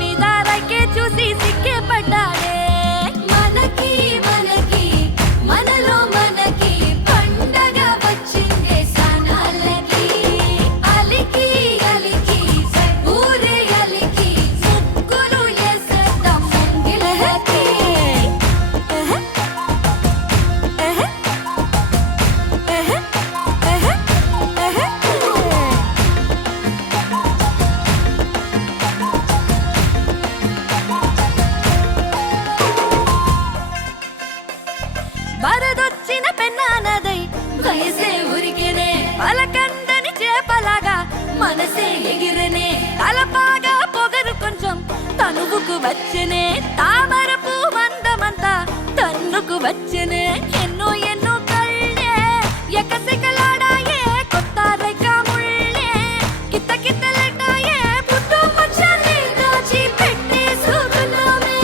మీద రైకే చూసి సిక్కే పడ్డాడే. మనకి మనకి మనలో మనకి పండగ వచ్చిందే సనాలకి. అలికి అలికి ఊరే అలికి ముగ్గులు వేసేద్దాం ముంగిలకి. వరదొచ్చిన పెన్నానదై వయసే ఉరికెనే పలకందని చేపలాగా మనసే ఎగిరనే. తలపాగా పొగరు కొంచెం తనువుకు వచ్చనే. తామరపు మందమంతా తన్నుకు వచ్చనే. ఎన్నో ఎన్నో కళ్ళే ఎకసెకలాడాయే. కొత్త రైక ముళ్ళే కిత్త కిత్తలెట్టాయే. పుట్టు మచ్చని దాచి పెట్టేసుకున్నామే.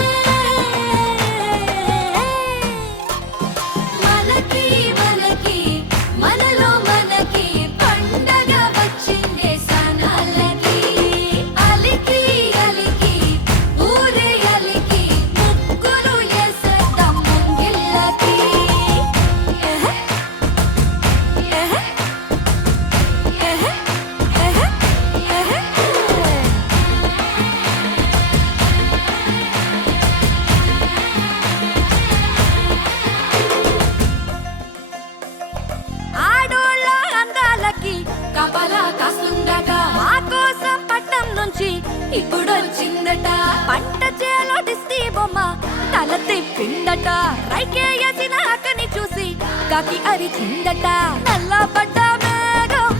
మనకి మనకి మనలో మనకి పండగ వచ్చిందే సనాలకి. అలికి అలికి ఊరే అలికి ముగ్గులు వేసేద్దాం ముంగిళ్ళకి. ఆడోళ్ళ అందాలకి కపలా కాస్తుండగా మా కోసం పట్నం నుంచి ఇప్పుడొచ్చిందట. పంట చేలో దిష్టి బొమ్మ తల తిప్పిందట. రైకేయసిన అక్కని చూసి కాకి అరిచిందట. నల్లబడ్డ మేఘం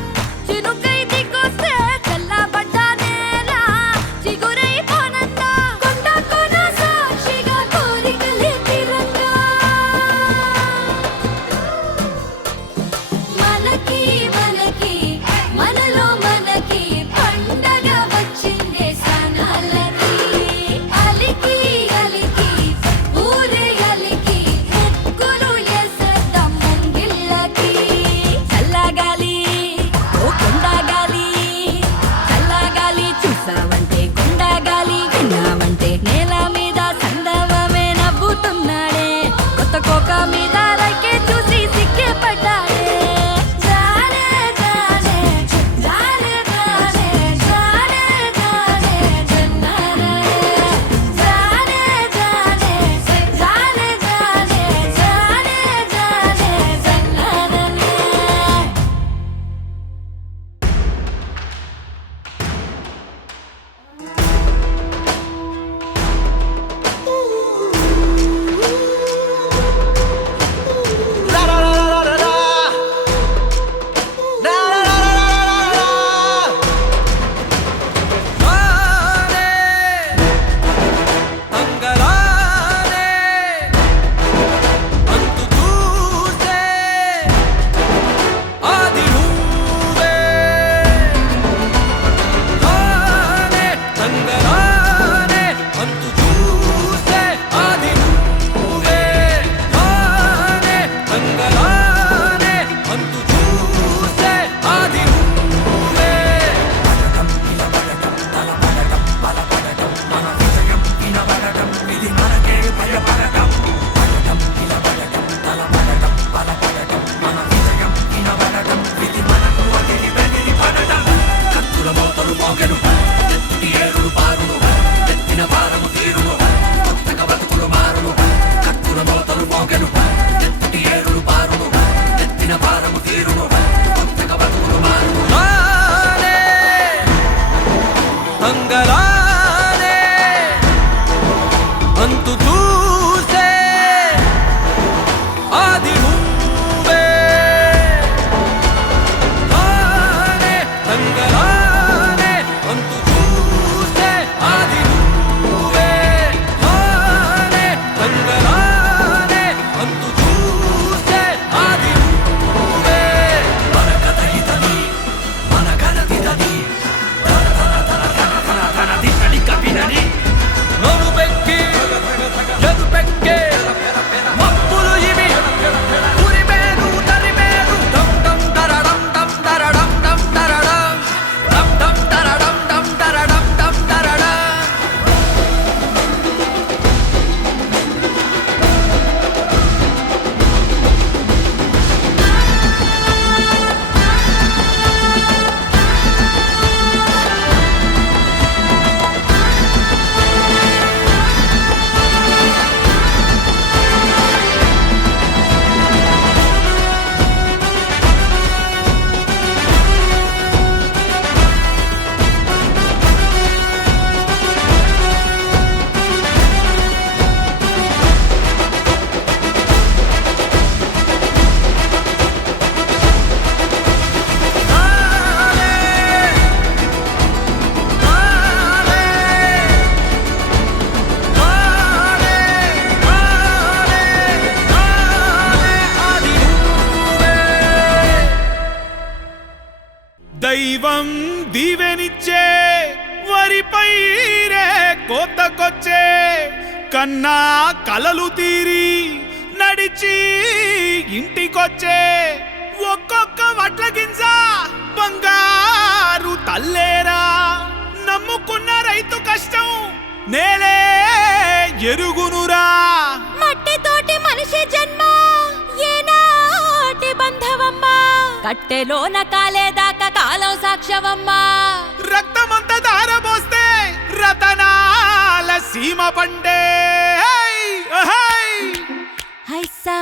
చినుకై దిగొస్తే చల్లబడ్డ నేల చిగురైపోనంట. కొండ కొన సాక్షిగా కోరికలే తిరంగా. మనకి మనకి మనలో మనకి పండగ వచ్చిందే సనాలకి. అలికి అలికి ఊరే అలికి ముగ్గులు వేసేద్దాం ముంగిళ్ళకి. చల్లగాలి ఓ కొండగాలి దైవం దీవెనిచ్చే వరిపై కోతకొచ్చే కన్నా కలలు తీరి నడిచి ఇంటికొచ్చే ఒక్కొక్క వడ్ల గింజ బంగారు తల్లేరా నమ్ముకున్న రైతు కష్టం నేలే ఎరుగునురా మట్టితోటి మనిషి జన్మ ఏనాటి బంధవమ్మా కట్టెలోన కాలేదాకా కాలం సాక్ష్యవమ్మా రక్తమంత దారబోస్తే రతనాల సీమ పండే హైసా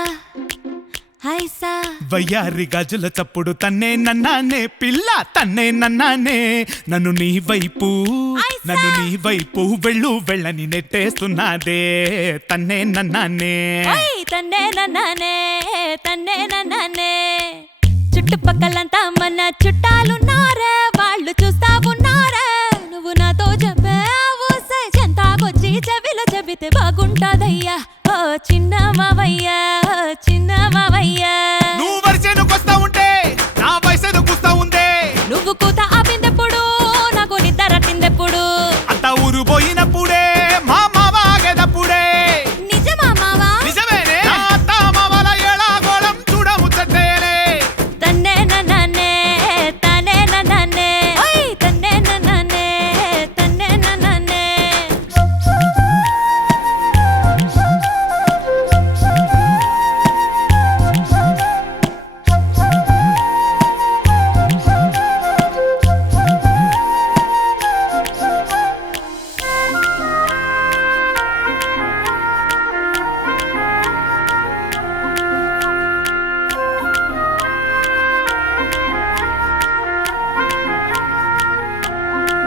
హైసా వయ్యారి గాజుల చప్పుడు తన్నే నన్నానే పిల్ల తన్నే నన్నానే నన్ను నీ వైపు వెళ్ళు వెళ్ళని నెట్టేస్తున్నాదే తన్నే నన్నానే తన్నే నన్నానే చుట్టుపక్కలంతా మన చుట్టాలున్నారా వాళ్ళు చూస్తా ఉన్నారా నువ్వు నాతో చెప్పావు చెంతాకొచ్చి చెవిలో చెబితే బాగుంటాదయ్యా ఓ చిన్న మావయ్యా నువ్వు వరిసేనుకొస్తా ఉంటే నా వయసేను కూస్తా ఉందే నువ్వు కూత ఆపిందెప్పుడు నాకు నిద్ర రట్టిందెప్పుడు అంతా ఊరు పోయినప్పుడే మా మావాగేదప్పుడే నిజమా మావా నిజమేనే నా అత్త మావల ఏళాగోళం చూడముచ్చటేలే తన్నే నన్నానే ఓయ్ తన్నే నన్నానే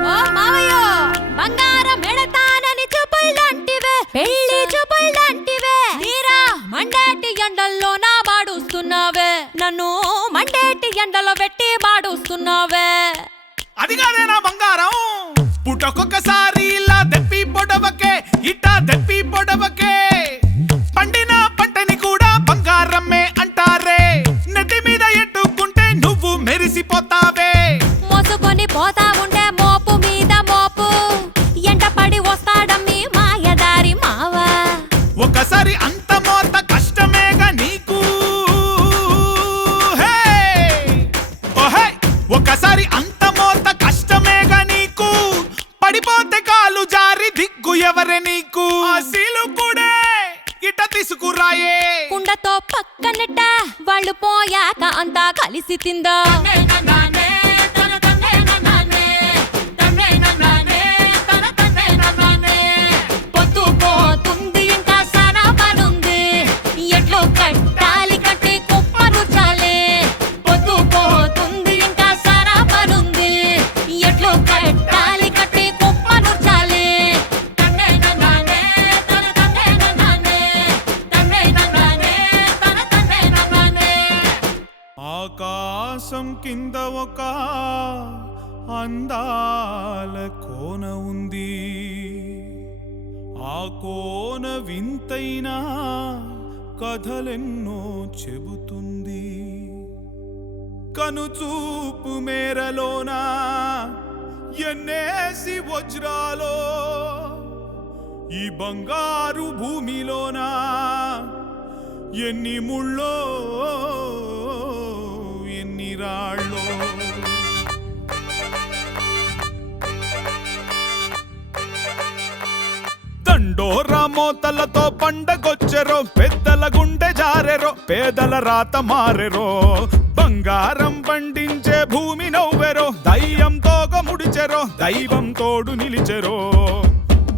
ఓ మావయ్యో బంగారం మెడతానని చూపుల్లాంటివే పెళ్లి చూపుల్లాంటివే తీరా మండేటి ఎండల్లో నా బాడుస్తున్నావే నన్ను మండేటి ఎండలో పెట్టి బాడుస్తున్నావే అది కాదే నా బంగారం పుట్టొక్కొక్కసారి ఇలా దెప్పి పొడవకే ఇట్టా దెప్పి పొడవకే పండిన పంటని కూడా బంగారమే అంటారే నెత్తి మీద ఎట్టుకుంటే నువ్వు మెరిసిపోతావే మోసుకొని పోతా ఉండే మోపు మీద మోపు ఎంట పడి వస్తాడమ్మి మాయదారి మావా ఒకసారి అంత మోత కష్టమేగా నీకు హే ఓహే ఒకసారి అంత మోత కష్టమేగా నీకు పడిపోతే కాలు జారి దిగ్గు ఎవరే నీకు అసలు కూడా ఇట తీసుకురాయే కుండతో పక్కనట్ట వాళ్ళు పోయాక అంతా కలిసి తిందా పొద్దు పోతుంది ఇంకా సానా పనుంది ఎట్లో కట్టాలి కట్టి కుప్పను చాలే పొద్దు పోతుంది ఇంకా సానా పనుంది ఎట్లో కట్టాలి కట్టి కుప్పను చాలే ఆకాశం కింద ఒక అందాల కోన ఉంది ఆ కోన వింతైన కథలెన్నో చెబుతుంది కనుచూపు మేరలోనా ఎన్నేసి వజ్రాలో ఈ బంగారు భూమిలోనా ఎన్ని ముళ్ళో ఎన్ని రాళ్ళో దండోరా మోతలతో పండగొచ్చెరో పెద్దల గుండె జారెరో పేదల రాత మారెరో బంగారం పండించే భూమి నవ్వెరో దయ్యంతో ముడిచెరో దైవం తోడు నిలిచెరో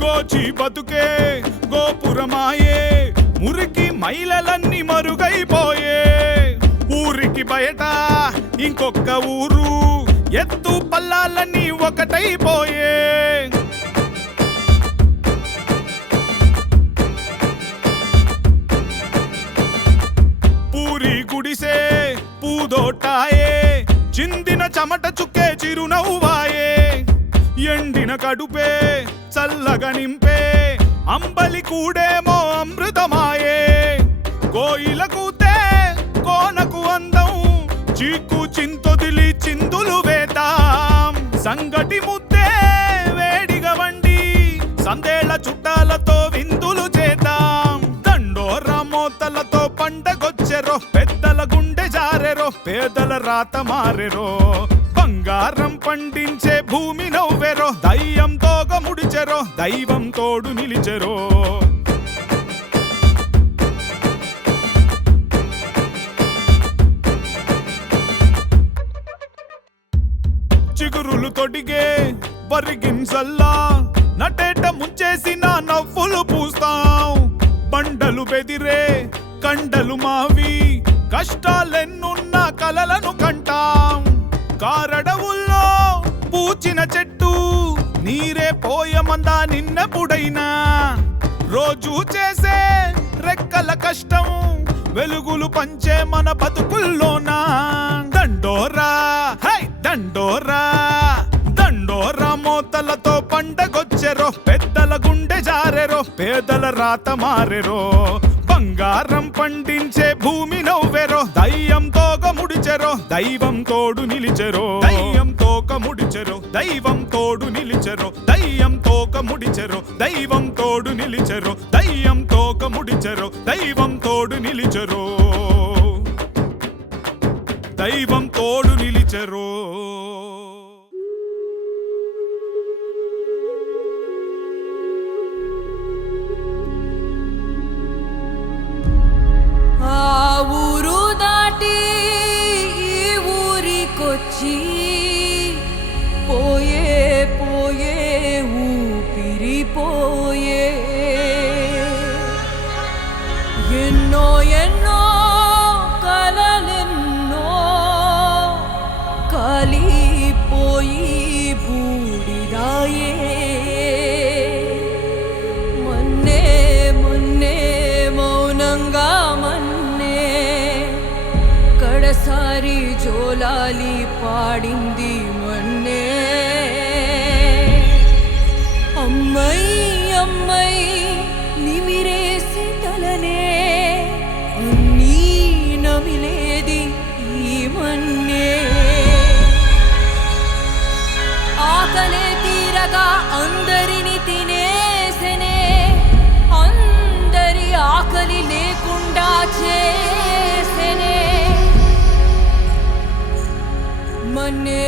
గోచి బతుకే గోపురమాయే మురికి మైలలన్నీ మరుగైపోయే ఊరికి బయట ఇంకొక ఊరు ఎత్తు పల్లాలన్నీ ఒకటైపోయే పూరి గుడిసే పూదోటాయే చిందిన చెమట చుక్కే చిరునవ్వాయే ఎండిన కడుపే చల్లగా నింపే అంబలి కూడేమో అమృతమాయే కోయిల కూతే కోనకు అందం చీకు చింతొదిలి చిందులు వేత పిండి ముద్దే వేడిగా వండి సందేళ్ల చుట్టాలతో విందులు చేద్దాం. దండోరా మోతలతో పండగొచ్చెరో, పెద్దల గుండె జారెరో, పేదల రాత మారెరో. బంగారం పండించే భూమి నవ్వెరో, దయ్యంతోగ ముడిచెరో, దైవం తోడు నిలిచెరో. చిగురులు తొడిగే బరిగింసల్లా నటేట ముంచేసిన నవ్వులు పూస్తాం. బండలు బెదిరే కండలు మావి, కష్టాలెన్నున్న కలలను కంటాం. కారడవుల్లో పూచిన చెట్టు నీరే పోయమందా నిన్నెప్పుడైనా. రోజు చేసే రెక్కల కష్టం వెలుగులు పంచే మన బతుకుల్లోనా. దండోరా హై దండోరా, దండోరా మోతలతో పండగొచ్చెరో, పెద్దల గుండె జారెరో, పేదల రాత మారెరో. బంగారం పండించే భూమి నవ్వెరో, దయ్యం తోక ముడిచెరో, దైవం తోడు నిలిచెరో. దయ్యం తోక ముడిచెరో, దైవం తోడు నిలిచెరో, దయ్యం తోక ముడిచెరో, దైవం తోడు నిలిచెరో, దయ్యం తోక ముడిచెరో, దైవం తోడు నిలిచెరో, దైవం తోడు నిలిచెరో. ఆ ఊరు దాటి ఈ ఊరికొచ్చి పోయే పోయే ఊపిరిపోయే. ఎన్నో ఎన్నో కలలెన్నో కాలిపోయి బూడిదాయే. మొన్నే మొన్నే మౌనంగా మన్నే కడసారి జోలాలి పాడింది మొన్నే. అమ్మై అమ్మై నిమిరేసి తలనే అన్నీ నమిలేది ఈ మన్నే. ఆకలే తీరగా అందరిని తినేసెనే, అందరి ఆకలి లేకుండా చేసెనే. మన్నే